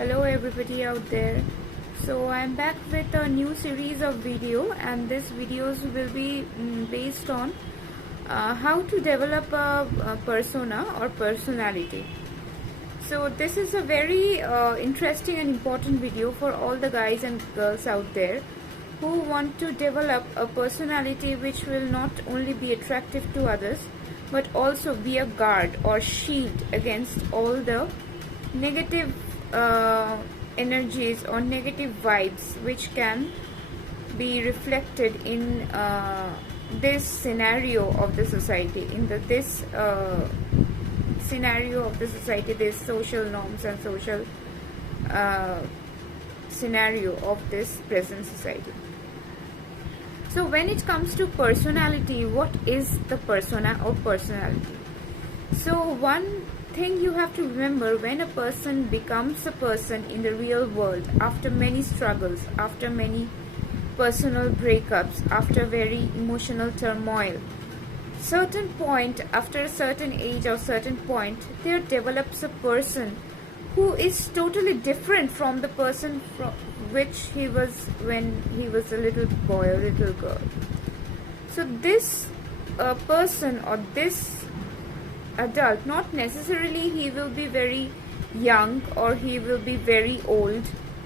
Hello everybody out there. So I'm back with a new series of video, and this videos will be based on how to develop a persona or personality. So this is a very interesting and important video for all the guys and girls out there who want to develop a personality which will not only be attractive to others but also be a guard or shield against all the negative energies or negative vibes which can be reflected in this scenario of the society, in this scenario of the society, this social norms and social scenario of this present society. So when it comes to personality, what is the persona or personality? So one thing you have to remember, when a person becomes a person in the real world after many struggles, after many personal breakups, after very emotional turmoil, certain point, after a certain age or certain point, there develops a person who is totally different from the person from which he was when he was a little boy or little girl. So this person or this adult, not necessarily he will be very young or he will be very old,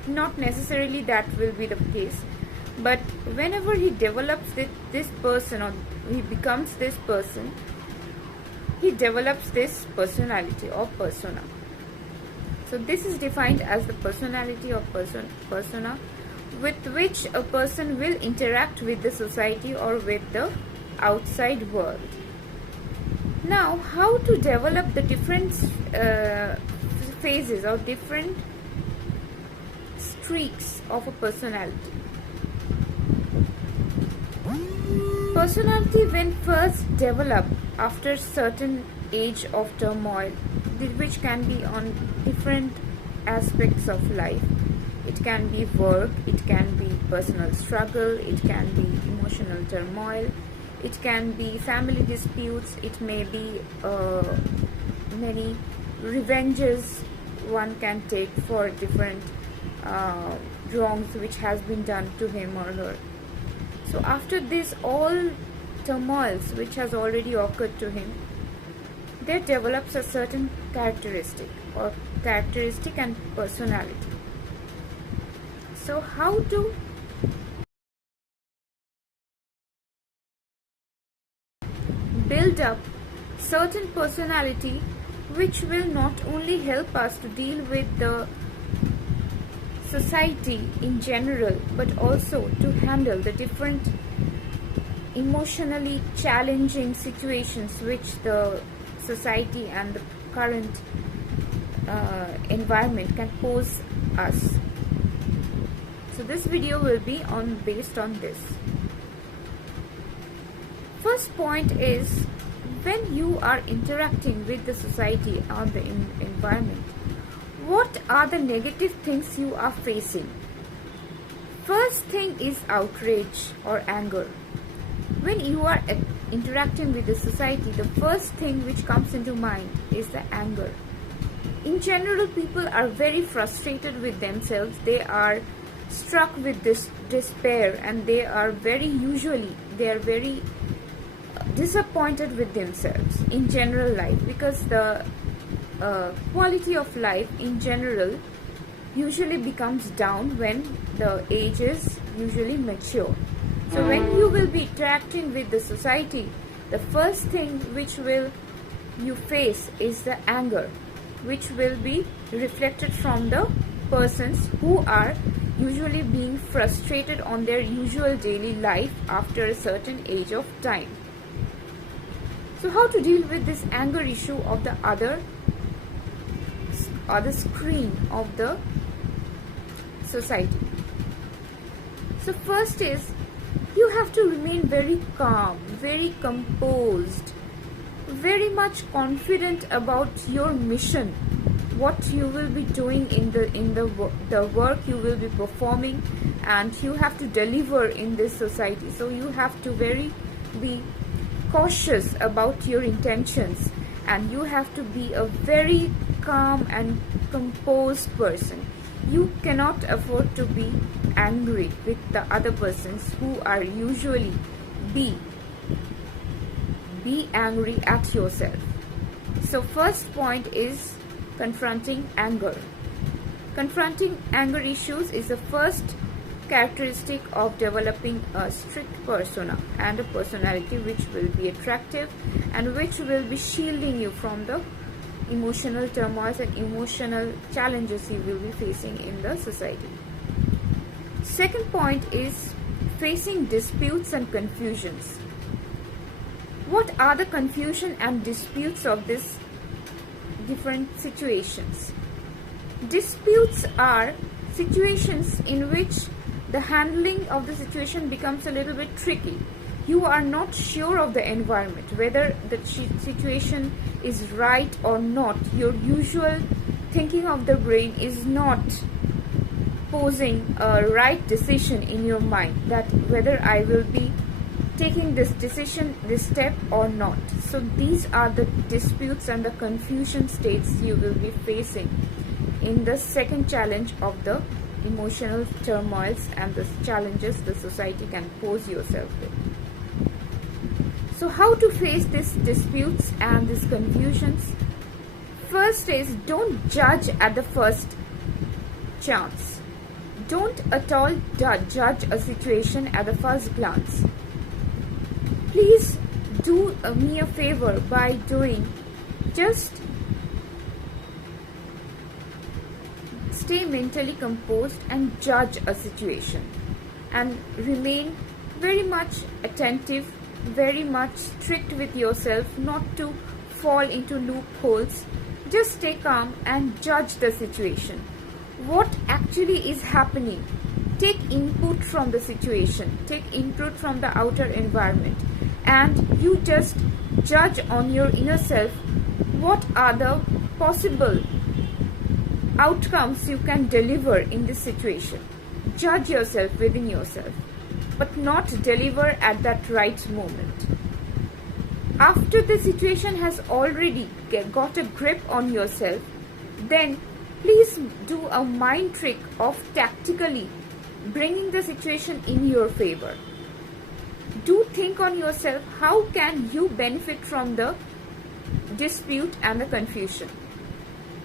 not necessarily that will be the case, but whenever he develops this person or he becomes this person, he develops this personality or persona. So this is defined as the personality or persona with which a person will interact with the society or with the outside world. Now, how to develop the different phases or different streaks of a personality? Personality, when first developed after certain age of turmoil, which can be on different aspects of life. It can be work, it can be personal struggle, it can be emotional turmoil, it can be family disputes, it may be many revenges one can take for different wrongs which has been done to him or her. So after this all turmoils which has already occurred to him, there develops a certain characteristic and personality. So how to build up certain personality which will not only help us to deal with the society in general but also to handle the different emotionally challenging situations which the society and the current environment can pose us. So this video will be based on this. First point is, when you are interacting with the society or the environment, what are the negative things you are facing? First thing is outrage or anger. When you are interacting with the society, the first thing which comes into mind is the anger. In general, people are very frustrated with themselves. They are struck with this despair, and they are very disappointed with themselves in general life, because the quality of life in general usually becomes down when the age is usually mature. So when you will be interacting with the society, the first thing which will you face is the anger, which will be reflected from the persons who are usually being frustrated on their usual daily life after a certain age of time. So how to deal with this anger issue of the other screen of the society? So first is, you have to remain very calm, very composed, very much confident about your mission, what you will be doing in the work you will be performing, and you have to deliver in this society. So you have to be cautious about your intentions, and you have to be a very calm and composed person. You cannot afford to be angry with the other persons who are usually be angry at yourself. So first point is confronting anger. Confronting anger issues is the first characteristic of developing a strict persona and a personality which will be attractive and which will be shielding you from the emotional turmoils and emotional challenges you will be facing in the society. Second point is facing disputes and confusions. What are the confusion and disputes of these different situations? Disputes are situations in which the handling of the situation becomes a little bit tricky. You are not sure of the environment, whether the situation is right or not. Your usual thinking of the brain is not posing a right decision in your mind, that whether I will be taking this decision, this step or not. So these are the disputes and the confusion states you will be facing in the second challenge of the emotional turmoils and the challenges the society can pose yourself with. So how to face these disputes and these confusions? First is, don't judge at the first chance. Don't at all judge a situation at the first glance. Please do me a favor by doing just stay mentally composed and judge a situation and remain very much attentive, very much strict with yourself, not to fall into loopholes. Just stay calm and judge the situation. What actually is happening? Take input from the situation, take input from the outer environment, and you just judge on your inner self what are the possible outcomes you can deliver in this situation. Judge yourself within yourself, but not deliver at that right moment. After the situation has already got a grip on yourself, then please do a mind trick of tactically bringing the situation in your favor. Do think on yourself, how can you benefit from the dispute and the confusion?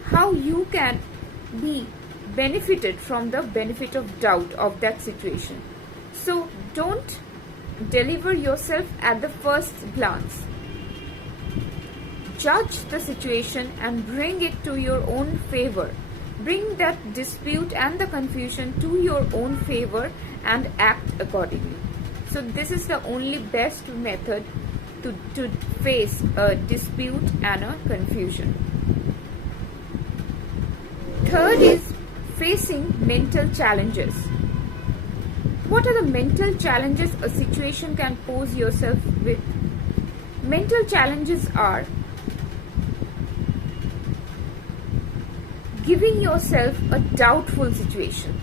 How you can be benefited from the benefit of doubt of that situation. So don't deliver yourself at the first glance. Judge the situation and bring it to your own favor. Bring that dispute and the confusion to your own favor and act accordingly. So this is the only best method to face a dispute and a confusion. Third is facing mental challenges. What are the mental challenges a situation can pose yourself with? Mental challenges are giving yourself a doubtful situation.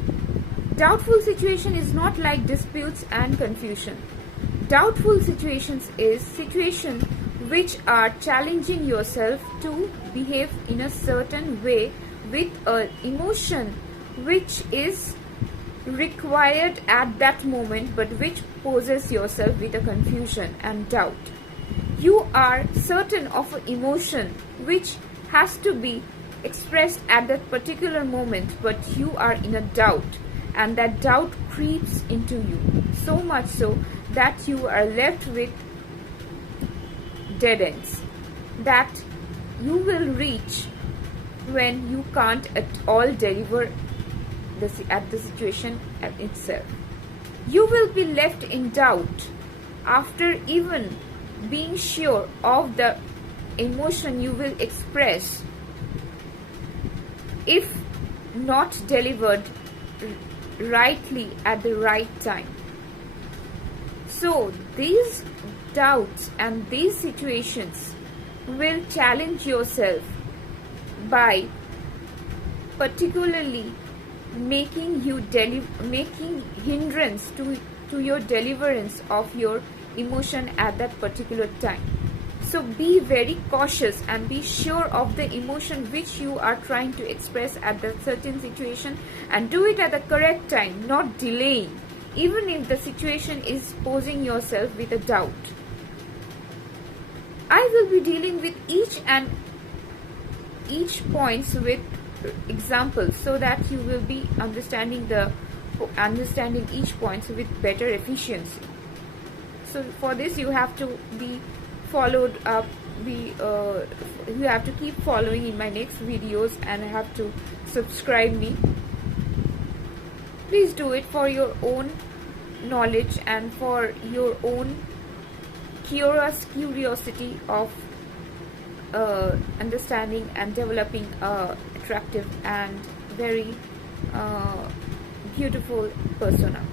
Doubtful situation is not like disputes and confusion. Doubtful situations is situation which are challenging yourself to behave in a certain way with an emotion which is required at that moment, but which poses yourself with a confusion and doubt. You are certain of an emotion which has to be expressed at that particular moment, but you are in a doubt, and that doubt creeps into you so much so that you are left with dead ends that you will reach when you can't at all deliver at the situation itself. You will be left in doubt after even being sure of the emotion you will express if not delivered rightly at the right time. So these doubts and these situations will challenge yourself by particularly making hindrance to your deliverance of your emotion at that particular time. So be very cautious and be sure of the emotion which you are trying to express at that certain situation, and do it at the correct time, not delaying, even if the situation is posing yourself with a doubt. I will be dealing with each points with examples, so that you will be understanding each points with better efficiency. So for this you have to be followed up, you have to keep following in my next videos, and have to subscribe me. Please do it for your own knowledge and for your own curiosity of understanding and developing a attractive and very beautiful persona.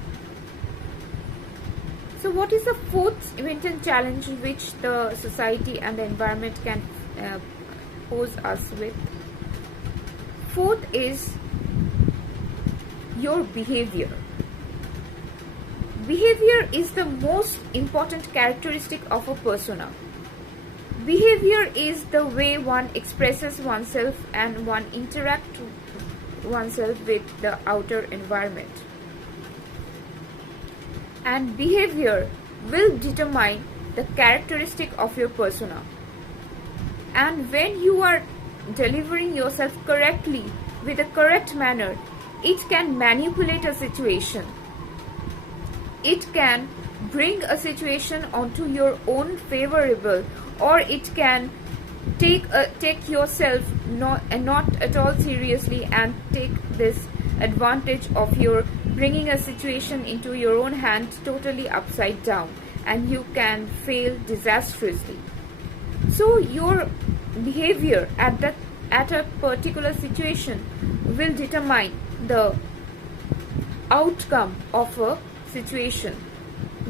So what is the fourth important challenge which the society and the environment can pose us with? Fourth is your behavior. Behavior is the most important characteristic of a persona. Behavior is the way one expresses oneself and one interacts oneself with the outer environment. And behavior will determine the characteristic of your persona. And when you are delivering yourself correctly with a correct manner, it can manipulate a situation. It can bring a situation onto your own favorable, or it can take yourself not at all seriously and take this advantage of your bringing a situation into your own hand totally upside down, and you can fail disastrously. So your behavior at a particular situation will determine the outcome of a situation,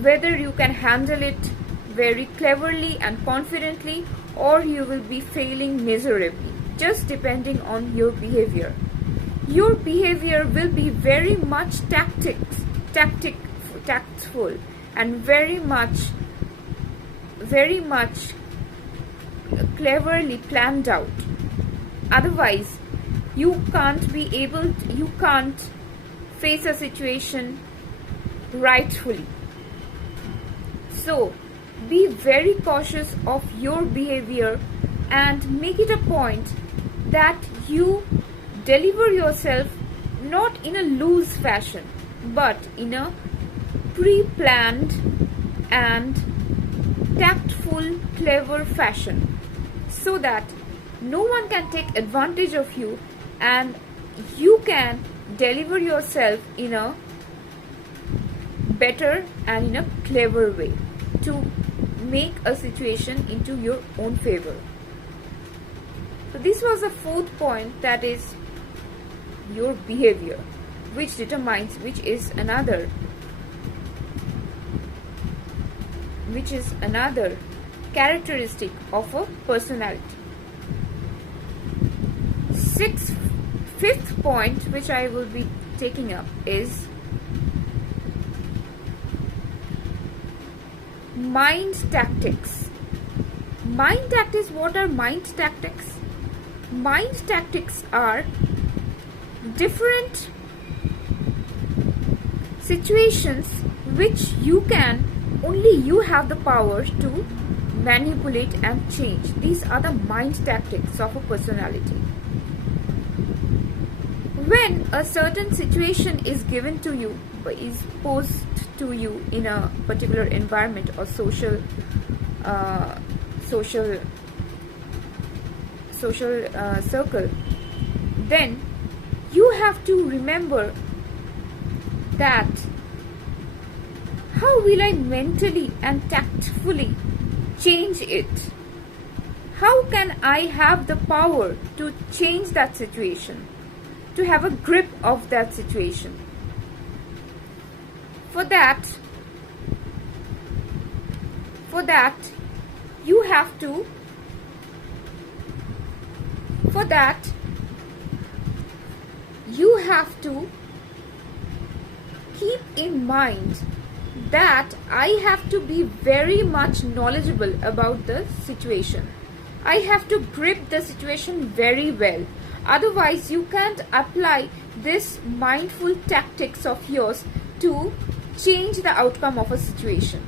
whether you can handle it very cleverly and confidently, or you will be failing miserably, just depending on your behavior. Your behavior will be very much tactful and very much cleverly planned out. Otherwise, you can't face a situation rightfully. So be very cautious of your behavior and make it a point that you deliver yourself not in a loose fashion, but in a pre-planned and tactful, clever fashion, so that no one can take advantage of you, and you can deliver yourself in a better and in a clever way to make a situation into your own favor. So this was the fourth point, that is your behavior, which is another characteristic of a personality. Fifth point which I will be taking up is mind tactics. Mind tactics. What are mind tactics? Mind tactics are different situations which only you have the power to manipulate and change. These are the mind tactics of a personality. When a certain situation is given to you, is posed to you in a particular environment or social circle, then you have to remember that how will I mentally and tactfully change it? How can I have the power to change that situation, to have a grip of that situation? For that you have to keep in mind that I have to be very much knowledgeable about the situation. I have to grip the situation very well. Otherwise, you can't apply this mindful tactics of yours to change the outcome of a situation.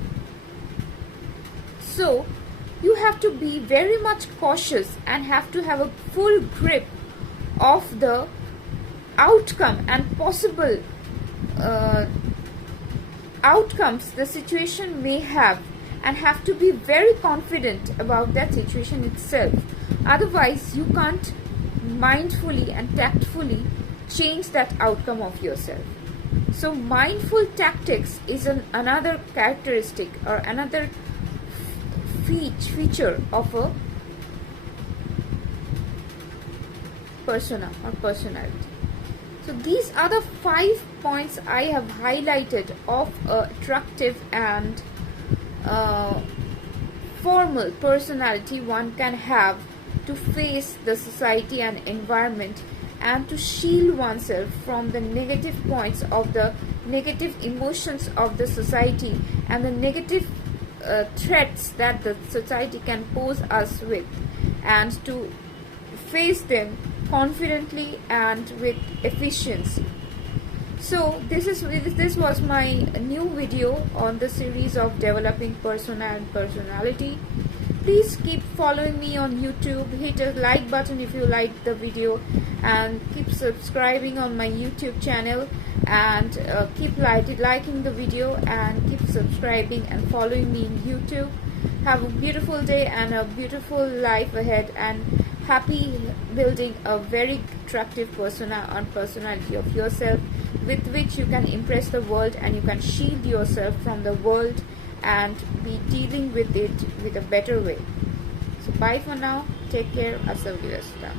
So, you have to be very much cautious and have to have a full grip of the outcome and possible outcomes the situation may have, and have to be very confident about that situation itself. Otherwise, you can't mindfully and tactfully change that outcome of yourself. So mindful tactics is another characteristic or another feature of a persona or personality. So these are the 5 points I have highlighted of a attractive and formal personality one can have to face the society and environment, and to shield oneself from the negative points of the negative emotions of the society and the negative threats that the society can pose us with, and to face them confidently and with efficiency. So this was my new video on the series of developing persona and personality. Please keep following me on YouTube. Hit a like button if you like the video, and keep subscribing on my YouTube channel, and keep liking the video, and keep subscribing and following me in YouTube. Have a beautiful day and a beautiful life ahead, and happy building a very attractive persona and personality of yourself, with which you can impress the world and you can shield yourself from the world and be dealing with it with a better way. So bye for now. Take care. Asal Gilasta.